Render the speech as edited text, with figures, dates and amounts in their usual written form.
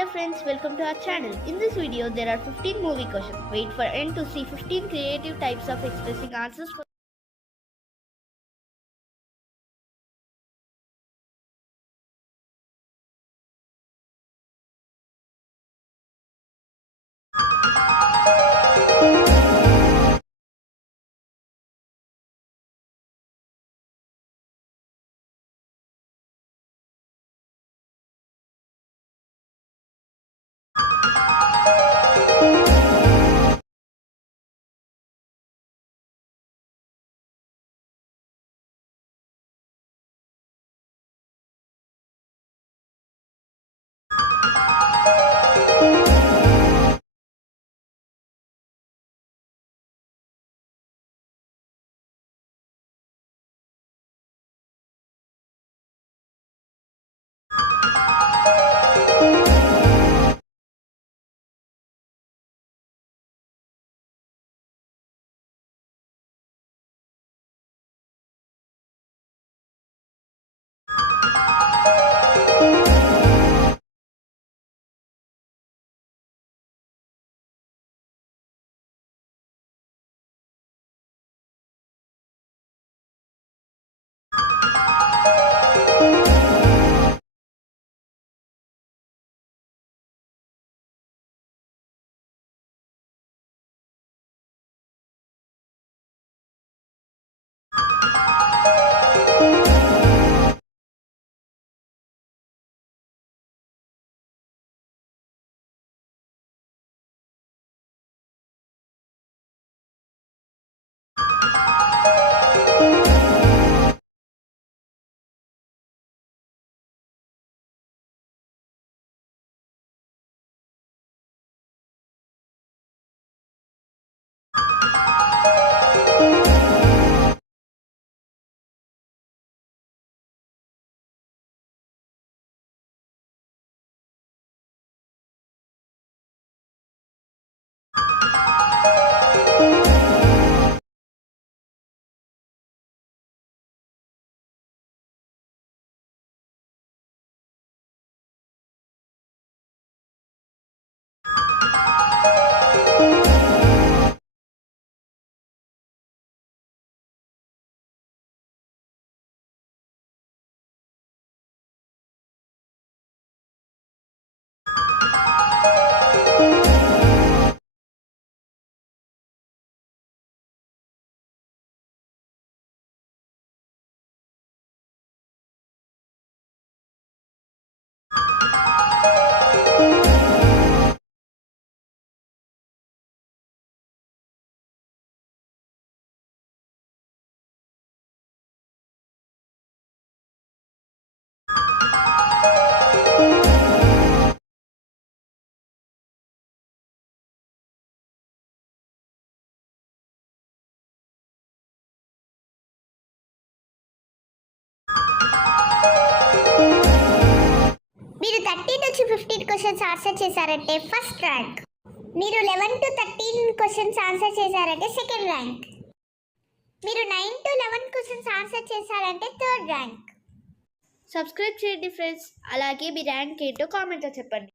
Hello friends, welcome to our channel. In this video, there are 15 movie questions. Wait for end to see 15 creative types of expressing answers for మీరు 30 నుంచి 15 questions answer చేశారంటే first rank. మీరు 11 టు 13 questions answer చేశారంటే second rank. మీరు 9 టు 11 questions answer చేశారంటే third rank. Subscribe చేయండి ఫ్రెండ్స్. అలాగే మీ ర్యాంక్ ఏంటో కామెంట్లో చెప్పండి.